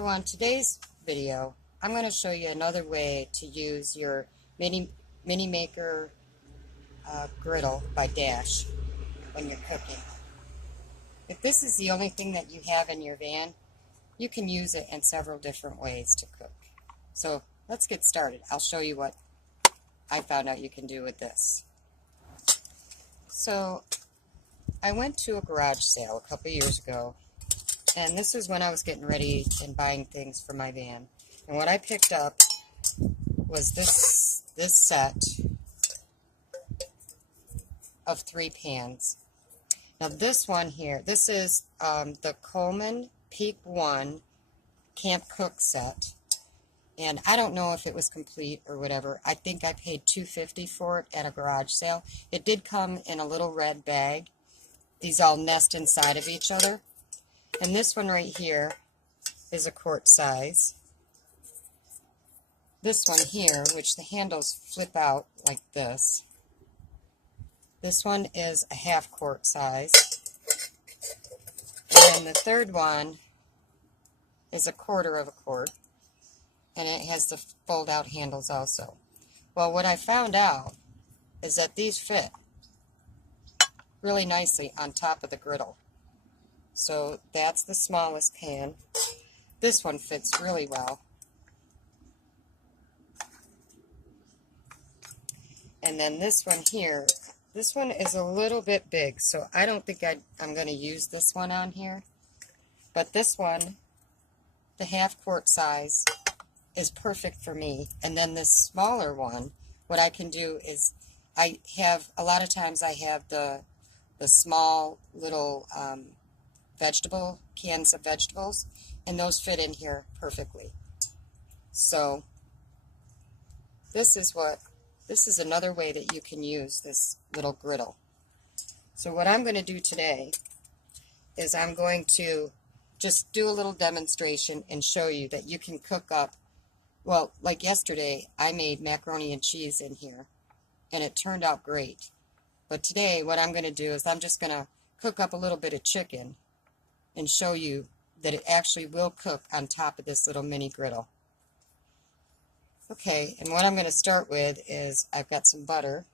So on today's video, I'm going to show you another way to use your Mini Maker Griddle by Dash when you're cooking. If this is the only thing that you have in your van, you can use it in several different ways to cook. So let's get started. I'll show you what I found out you can do with this. So I went to a garage sale a couple years ago, and this is when I was getting ready and buying things for my van. And what I picked up was this set of 3 pans. Now this one here, this is the Coleman Peak 1 Camp Cook set. And I don't know if it was complete or whatever. I think I paid $2.50 for it at a garage sale. It did come in a little red bag. These all nest inside of each other. And this one right here is a quart size. This one here, which the handles flip out like this. This one is a half quart size. And then the third one is a quarter of a quart. And it has the fold out handles also. Well, what I found out is that these fit really nicely on top of the griddle. So that's the smallest pan. This one fits really well. And then this one here, this one is a little bit big, so I don't think I'm going to use this one on here. But this one, the half quart size, is perfect for me. And then this smaller one, what I can do is a lot of times I have the small little vegetable cans of vegetables, and those fit in here perfectly. So this is another way that you can use this little griddle. So what I'm going to do today is I'm going to just do a little demonstration and show you that you can cook up. Well, like yesterday, I made macaroni and cheese in here, and it turned out great. But today, what I'm going to do is I'm just going to cook up a little bit of chicken and show you that it actually will cook on top of this little mini griddle. Okay, and what I'm going to start with is I've got some butter.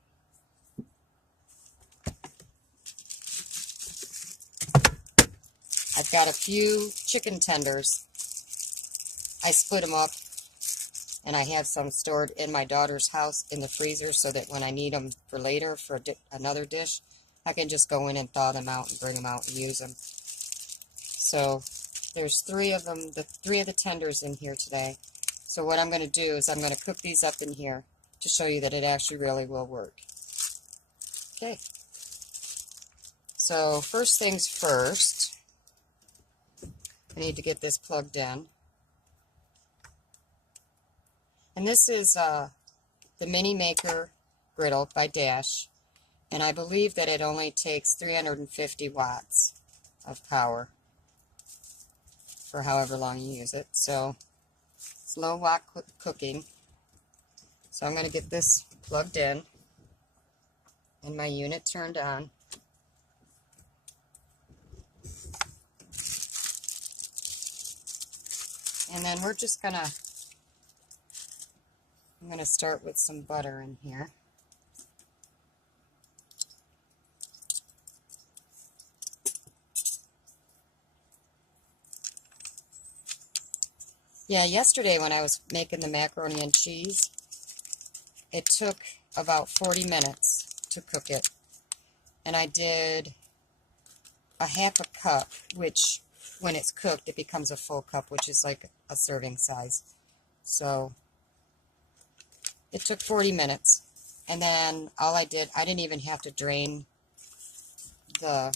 I've got a few chicken tenders. I split them up, and I have some stored in my daughter's house in the freezer so that when I need them for later for another dish, I can just go in and thaw them out and bring them out and use them. So there's 3 of them, the 3 of the tenders in here today. So what I'm going to do is I'm going to cook these up in here to show you that it actually really will work. Okay. So first things first, I need to get this plugged in. And this is the Mini Maker Griddle by Dash, and I believe that it only takes 350 watts of power for however long you use it. So it's low watt cooking. So I'm going to get this plugged in and my unit turned on. And then we're just going to I'm going to start with some butter in here. Yeah, yesterday when I was making the macaroni and cheese, it took about 40 minutes to cook it. And I did a half a cup, which when it's cooked, it becomes a full cup, which is like a serving size. So it took 40 minutes, and then all I didn't even have to drain the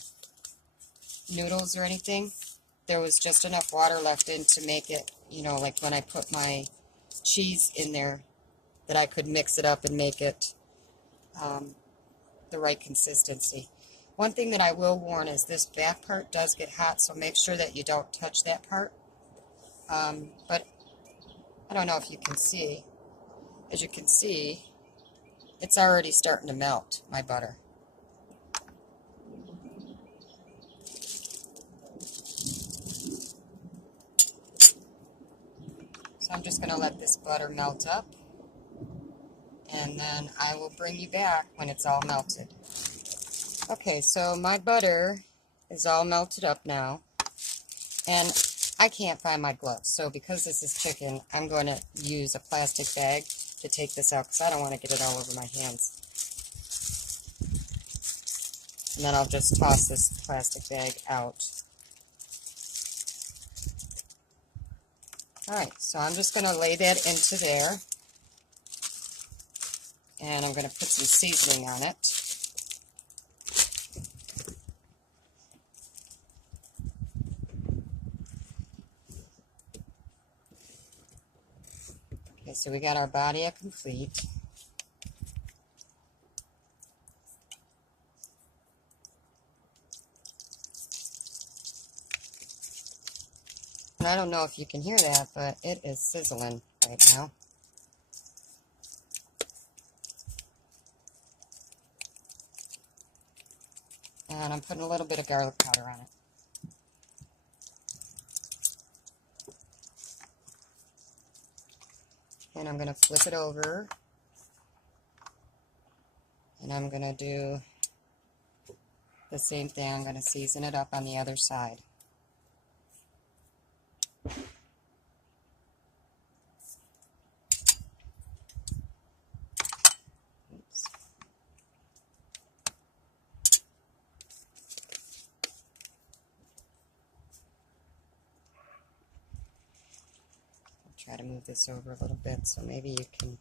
noodles or anything. There was just enough water left in to make it, you know, like when I put my cheese in there, that I could mix it up and make it the right consistency. One thing that I will warn is this back part does get hot, so make sure that you don't touch that part. But I don't know if you can see. As you can see, it's already starting to melt, my butter. just going to let this butter melt up, and then I will bring you back when it's all melted. Okay, so my butter is all melted up now, and I can't find my gloves, so because this is chicken, I'm going to use a plastic bag to take this out because I don't want to get it all over my hands. And then I'll just toss this plastic bag out. Alright, so I'm just going to lay that into there, and I'm going to put some seasoning on it. Okay, so we got our bodia complete. And I don't know if you can hear that, but it is sizzling right now. And I'm putting a little bit of garlic powder on it. And I'm going to flip it over. And I'm going to do the same thing. I'm going to season it up on the other side. Try to move this over a little bit so maybe you can,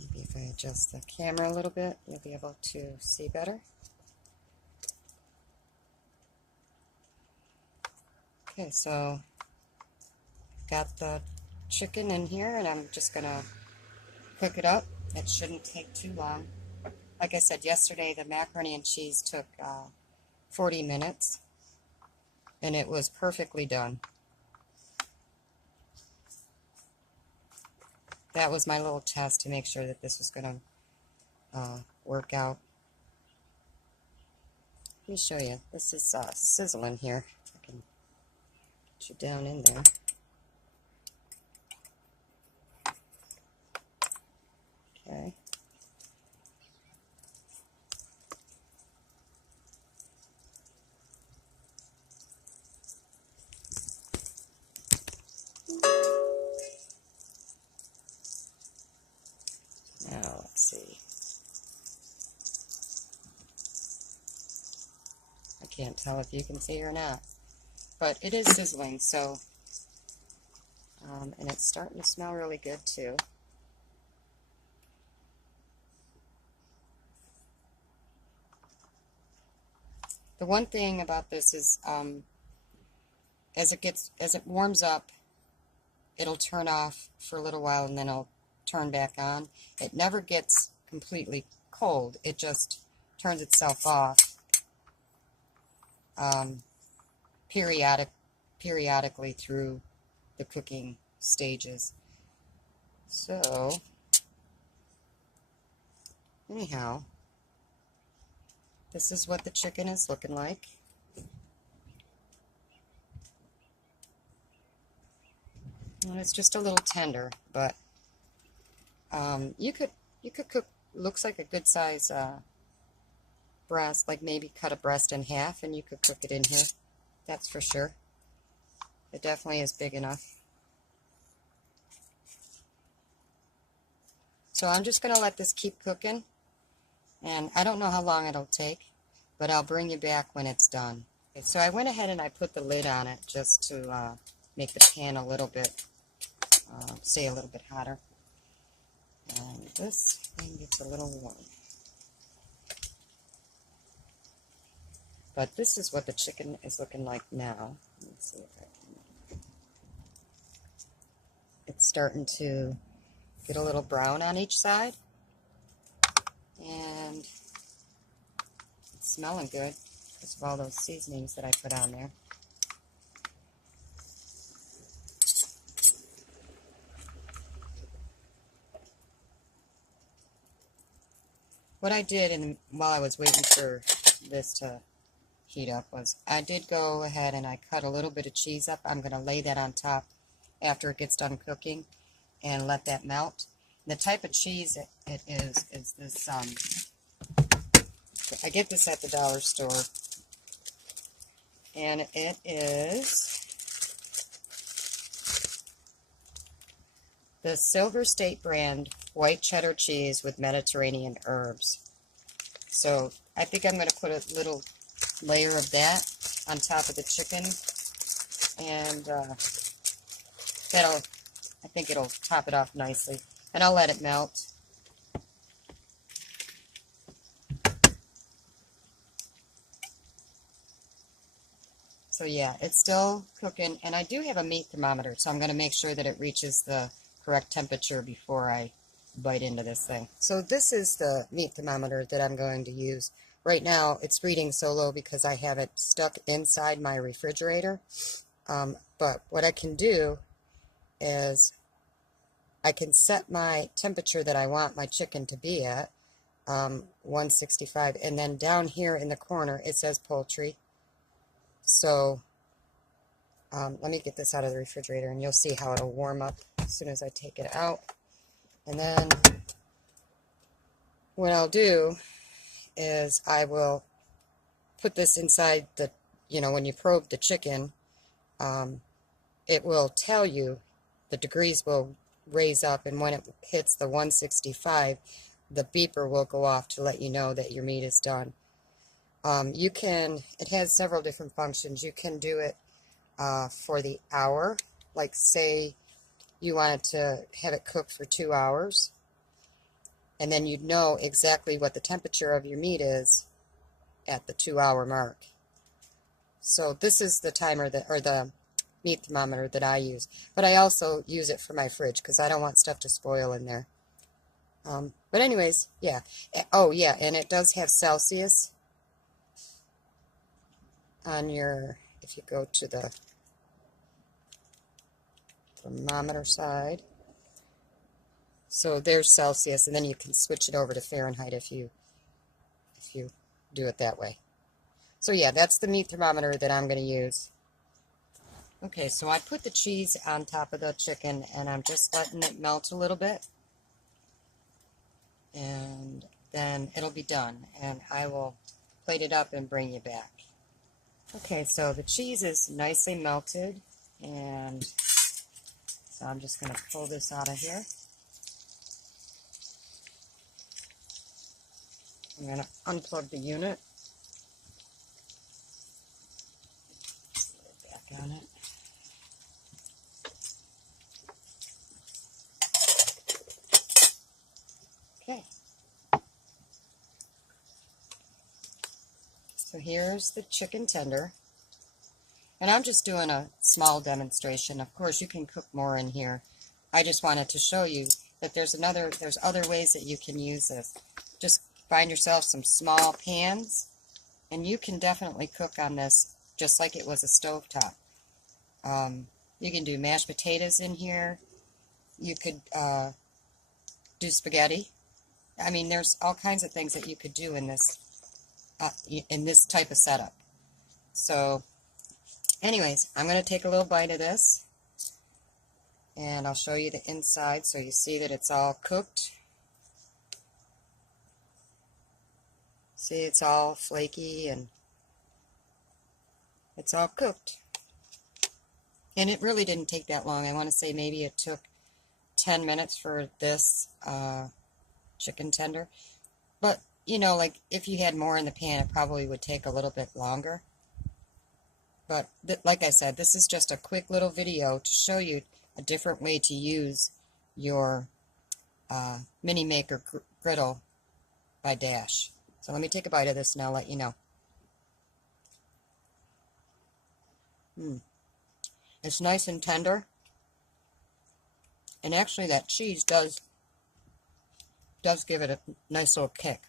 maybe if I adjust the camera a little bit, you'll be able to see better. Okay, so I've got the chicken in here and I'm just going to cook it up. It shouldn't take too long. Like I said yesterday, the macaroni and cheese took 40 minutes and it was perfectly done. That was my little test to make sure that this was going to work out. Let me show you. This is sizzling here. I can get you down in there. Okay. Now, let's see. I can't tell if you can see or not, but it is sizzling, so, and it's starting to smell really good too. The one thing about this is, as it warms up, it'll turn off for a little while and then it'll turn back on. It never gets completely cold. It just turns itself off periodically through the cooking stages. So, anyhow, this is what the chicken is looking like. And it's just a little tender, but you could cook. Looks like a good size breast, like maybe cut a breast in half, and you could cook it in here. That's for sure. It definitely is big enough. So I'm just going to let this keep cooking, and I don't know how long it'll take, but I'll bring you back when it's done. Okay, so I went ahead and I put the lid on it just to make the pan a little bit, stay a little bit hotter. And this thing gets a little warm. But this is what the chicken is looking like now. Let me see if I can. It's starting to get a little brown on each side. And it's smelling good because of all those seasonings that I put on there. What I did while I was waiting for this to heat up was I did go ahead and I cut a little bit of cheese up. I'm going to lay that on top after it gets done cooking and let that melt. The type of cheese it is this, I get this at the dollar store, and it is the Silver State brand white cheddar cheese with Mediterranean herbs. So I think I'm going to put a little layer of that on top of the chicken, and I think it'll top it off nicely. And I'll let it melt. So yeah, it's still cooking, and I do have a meat thermometer, so I'm going to make sure that it reaches the correct temperature before I bite into this thing. So this is the meat thermometer that I'm going to use. Right now it's reading so low because I have it stuck inside my refrigerator. But what I can do is I can set my temperature that I want my chicken to be at, 165, and then down here in the corner it says poultry. So let me get this out of the refrigerator and you'll see how it'll warm up as soon as I take it out. And then what I'll do is I will put this inside the, when you probe the chicken, it will tell you, the degrees will raise up, and when it hits the 165, the beeper will go off to let you know that your meat is done. It has several different functions. You can do it for the hour, like say you wanted to have it cooked for 2 hours, and then you'd know exactly what the temperature of your meat is at the 2-hour mark. So this is the timer or the meat thermometer that I use, but I also use it for my fridge because I don't want stuff to spoil in there. But anyways, yeah. Oh yeah, and it does have Celsius on your, if you go to the thermometer side. So there's Celsius, and then you can switch it over to Fahrenheit if you do it that way. So yeah, that's the meat thermometer that I'm going to use. Okay, so I put the cheese on top of the chicken, and I'm just letting it melt a little bit, and then it'll be done, and I will plate it up and bring you back. Okay, so the cheese is nicely melted, and so I'm just going to pull this out of here. I'm going to unplug the unit. Back on it. Okay. So here's the chicken tender. And I'm just doing a small demonstration. Of course, you can cook more in here. I just wanted to show you that there's other ways that you can use this. Just find yourself some small pans, and you can definitely cook on this just like it was a stovetop. You can do mashed potatoes in here. You could do spaghetti. I mean, there's all kinds of things that you could do in this type of setup. So, anyways, I'm going to take a little bite of this, and I'll show you the inside so you see that it's all cooked. See, it's all flaky and it's all cooked. And it really didn't take that long. I want to say maybe it took 10 minutes for this chicken tender. But, like if you had more in the pan, it probably would take a little bit longer. But like I said, this is just a quick little video to show you a different way to use your Mini Maker Griddle by Dash. So let me take a bite of this and I'll let you know. It's nice and tender. And actually that cheese does give it a nice little kick.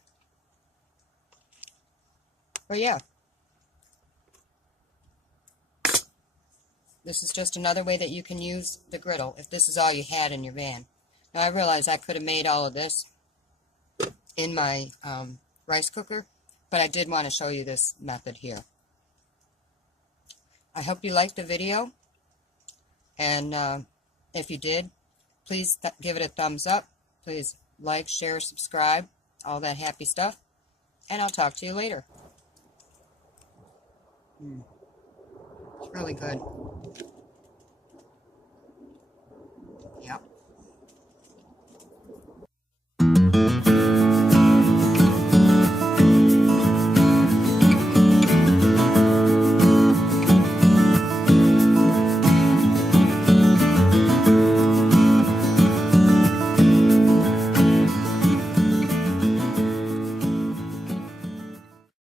But yeah. This is just another way that you can use the griddle if this is all you had in your van. Now I realize I could have made all of this in my rice cooker, but I did want to show you this method here. I hope you liked the video, and If you did, please give it a thumbs up. Please like, share, subscribe, all that happy stuff. And I'll talk to you later. It's really good.